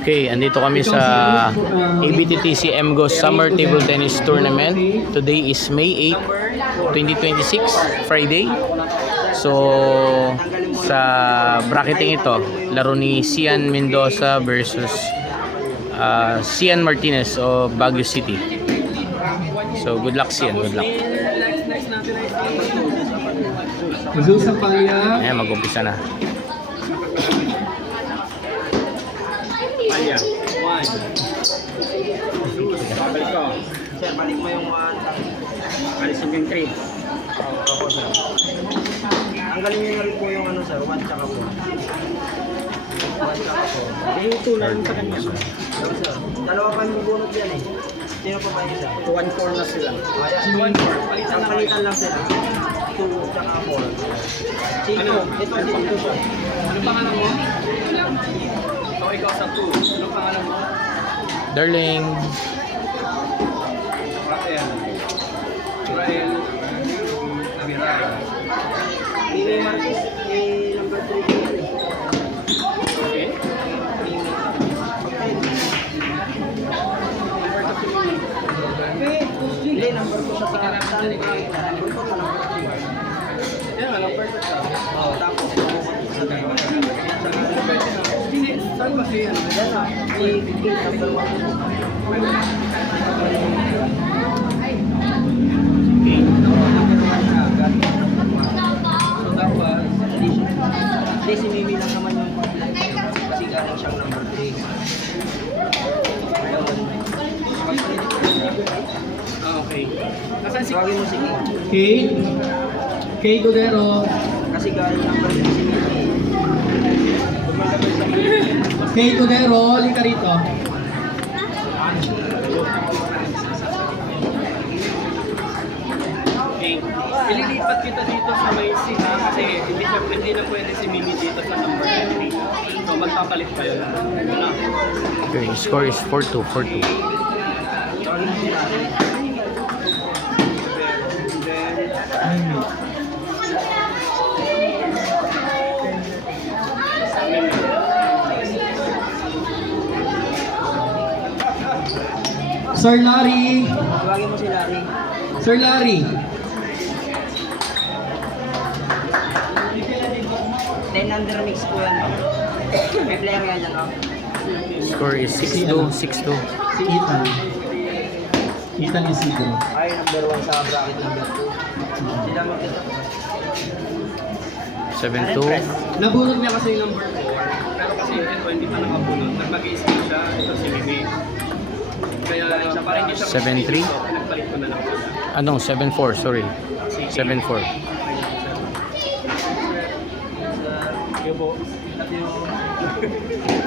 Okay, andito kami sa ABTTC MGO Summer Table Tennis Tournament. Today is May 8, 2026, Friday. So, sa bracketing ito, laro ni Cian Mendoza versus Cian Martinez o Baguio City. So, good luck Cian, good luck. Ayan, mag-umpisa na. Balik ko. Sir, balik mo yung 1. Alisin yung 3. Opo, sir. Tanggalin nyo na rin po yung ano, sir. 1 tsaka 4. 1 tsaka 4. Yung 2 na rin sa kanya. Sir, dalawa pa yung bunot yan eh. Sino pa ba yun, sir? 1-4 na sila. Si 1-4. Ang palitan lang sila. 2 tsaka 4. Sino? Ito si 2 siya. Ano pangalan mo? O ikaw sa 2. Ano pangalan mo? Darling. Rael Aviral. Ini Marquez, number 3 ko yan eh. Okay. Hindi, number ko siya sa saan ko. Number ko sa number 3. Yan, number ko siya. Oo, tapos sa driver. Saan ba siya? Yan na. Number 1. Hindi, si Mimi lang naman yung kasi galing siyang number 3. Okay. Nasaan si Tawagin mo si Kate. Kate Cordero. Kasi galing number 3 si Mimi. Kate Cordero, lika rito. Okay. Ililipat kita dito sa may sila kasi hindi na pwede si Mimi dito sa number 3. So magpapalit pa yun. Wala. Okay, score is 4-2, 4-2. Sir Larry. Tawagin mo si Larry. Sir Larry. 10 under mix po yan. May player nga dyan, no? Score is 6-2, 6-2. Si Ethan. Ethan Isidro. Ay, number 1 sa bracket number 2. Sila mo ito. 7-2. Nabunod niya kasi yung number 4. Pero kasi ito hindi pa nakabunod. Nag-mag-i-skip siya. Ito si Mimi. Kaya para hindi siya 7-3. pinagpalit ko na lang po. Anong 7-4, sorry. 7-4. Yo po. Love you.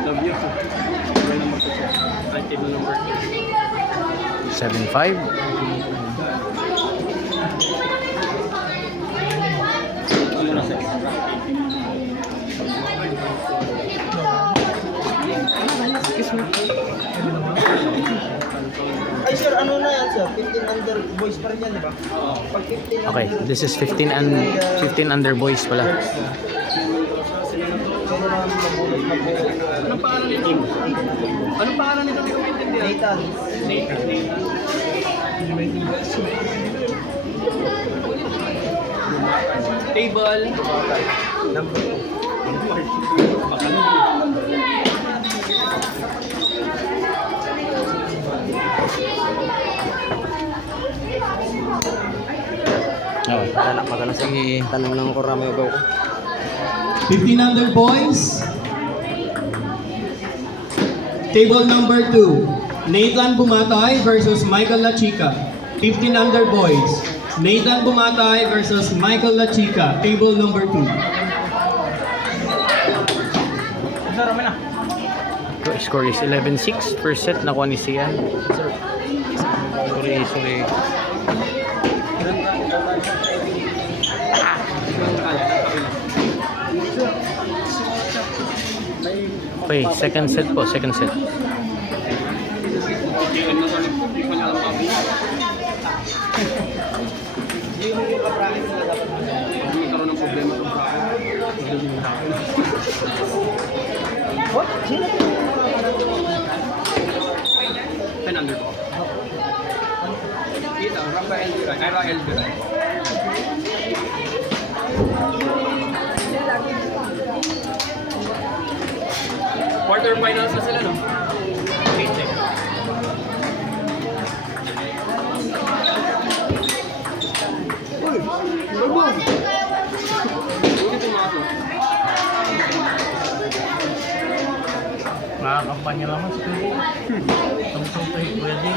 Love you. Wala naman po siya. Right table number 7-5. Ay, sir, ano na yan, sir? 15 under boys pa rin yan, di ba? Pag 15 Okay, this is 15 under boys pala. Anong pangalan nito? Anong pangalan nito? Hindi ko maintindihan. Nathan. Table. Number 2. Okay. Magalang sa Sige. tanong ng Korame Ugaw ko. 15 under boys. Table number 2. Nathan Bumatay versus Michael Lachica. 15 under boys. Nathan Bumatay versus Michael Lachica. Table number 2. Sir, rami na. Score is 11-6 per set. Nakuha ni Cian. Sorry. Okay, second set po, second set. Magkaroon ng problema itong bracket. What? Sino? Samba Elvira. Naira Elvira. Quarter finals na sila, no? Paycheck. Buti pumasok. Mga kampanya naman sa tubo. Tungkol tayo pwede.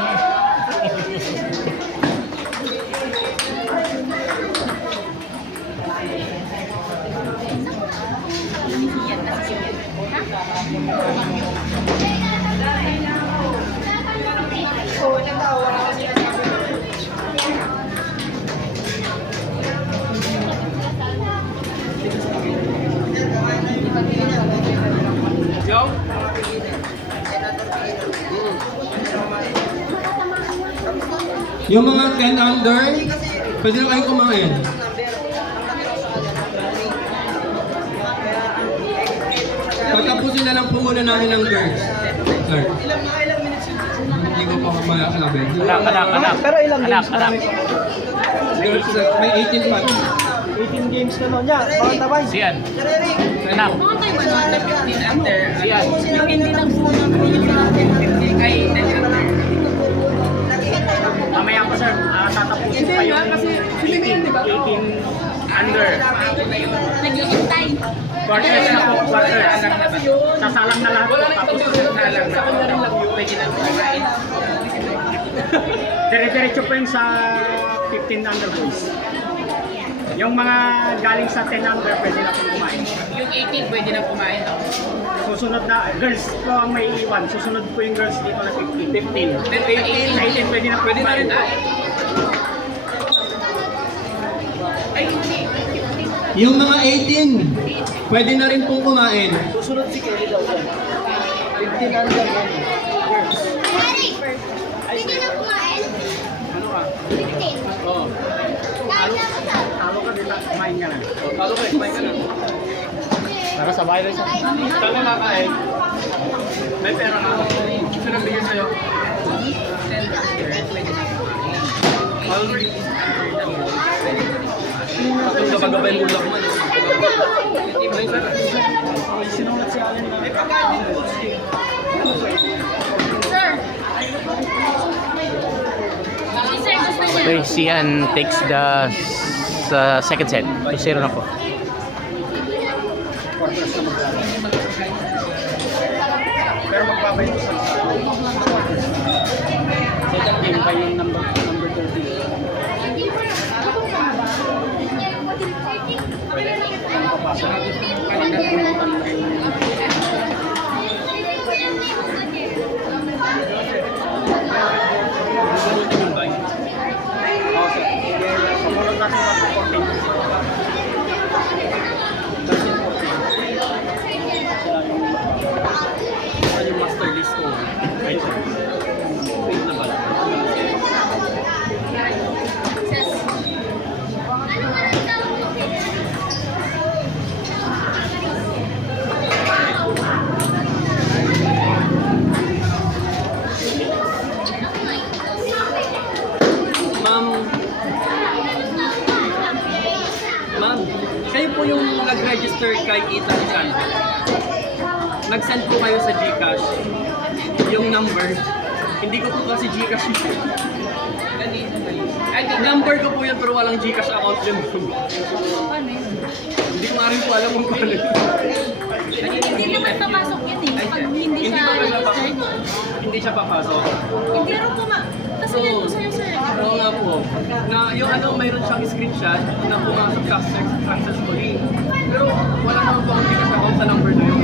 Yo! Yung mga 10 under, pwede na kayong kumain. Pagkapusin na lang po muna namin ng girls. Sir. Hindi ko pa masabi. Anak. Pero ilang games Anak. Girls, may 18 pa. 18 games na nun. Yan, bawang tabay. Siyan. Anak. Mga tayo ba na 15 under? Siyan. Yung hindi lang po ng 15 kay 10 under. Mamaya pa sir, tatapusin pa yung 18 under. Nag-iintay. Quarters na po, quarters. Sasalang na lahat po, tapos sasalang na. Dire-diretso po yun sa 15 under boys. Yung mga galing sa 10 under, pwede na po kumain. Yung 18 pwede na kumain. Susunod na, girls po ang may iwan. Susunod po yung girls dito na 15. 18 pwede na kumain. Yung mga 18, pwede na rin pong kumain. Susunod si Kelly daw dyan. 15 under yan. Girls. Pwede na kumain? Ano ka? 15. Oo. Talo ka dito, kumain ka na. Talo ka, kumain ka na. Para sa bahay siya. Talo na kain. May pera ka. Ito na bigyan sa'yo. Already. Tapos sa pagabay mo lang man. Sinulat si Allen na. Sir! Si Sir gusto niya. Okay, Sian takes the second set. 2-0 na po. Pero magpapay ito sa second game pa yung number 13. Yung master list ko. Right, sir. Wait na pala. Sis. Ma'am, kayo po yung nag-register kay Ethan Chan. Nag-send po kayo sa GCash yung number. Hindi ko po kasi GCash yun. Number ko po yun pero walang GCash account yun. Hindi ko nga rin po alam kung paano. Hindi naman papasok yun eh. Pag hindi siya pa rin registered. Hindi siya papasok. Hindi rin kasi yan po sa'yo, sir. Oo nga po. Na yung ano, mayroon siyang screenshot na pumasok successfully. Pero wala naman po ang GCash account sa number na yun.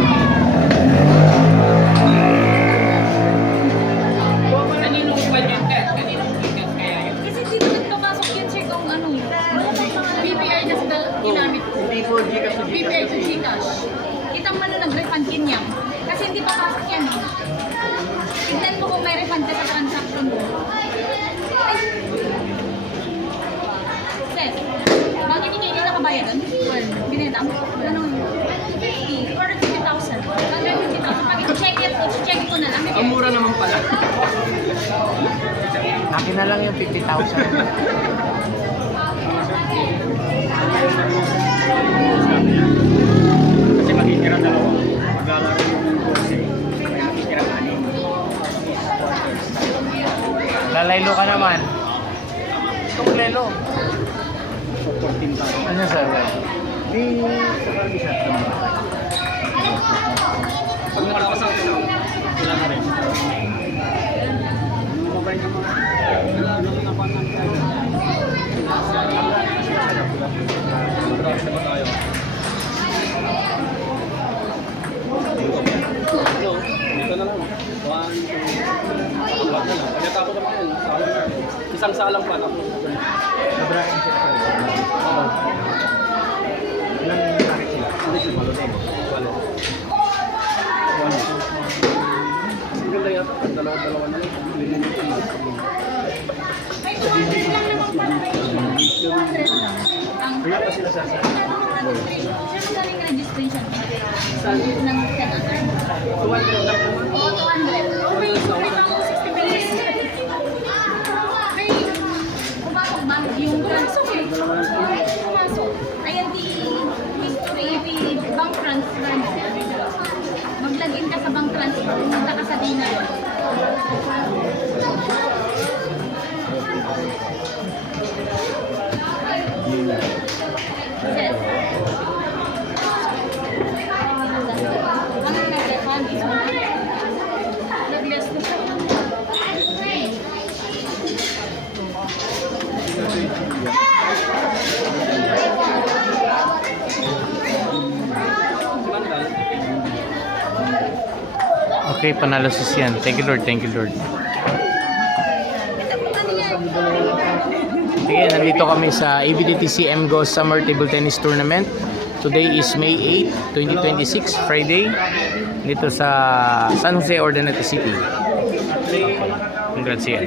Kaninong pwede test? Kaninong test kaya yun? Kasi hindi naman papasok yun, sir, kung ano. BPR na sa ginamit ko. Hindi po GCash sa BPR to GCash. Gcash. Kitang man na nag-refund yun yan. Kasi hindi papasok yan eh. Tignan mo kung may refund ka sa transaction mo. Ay. Sis, bakit hindi kayo nakabayad doon? Well, binenta mo. Ano yun? 50 or 50,000. 150,000. Pag i-check ko na lang. Ang mura naman pala. Akin na lang yung 50,000. Kasi magkikira dalawa. Maglalaro yung 12. May magkikira 6. Lalaylo ka naman. Itong lelo. So 14,000. Ano sir? Di sakali siya. Pag nakalakas ang sila, Sila na rin. Yung mabay ng mga dito na lang. 1, 2, 3, 4 na lang. Pagkatapos naman yun, salang na. Isang salang pa tapos. Sobrang check tayo. Oo. Ilang target sila? Hindi sila. Walo din. Walo. Maganda yata. Dalawa-dalawa na lang. May 200 lang naman pala may 200 lang. Ang Kaya pa sila sa Sir, magaling registration ng 10 under? 200 lang naman. Oo, 200. Oh, may pang 60 minutes. May pumasok ba yung transfer? Pumasok. Ayan di history, di bank transfer. Mag-login ka sa bank transfer, pumunta ka sa dinner. Yes. Ano na refund? Nag-less na siya. Okay, panalo si Sian. Thank you Lord, thank you Lord. Okay, nandito kami sa ABTTC Ghost Summer Table Tennis Tournament. Today is May 8, 2026, Friday. Dito sa San Jose, Ordonete City. Congrats Sian.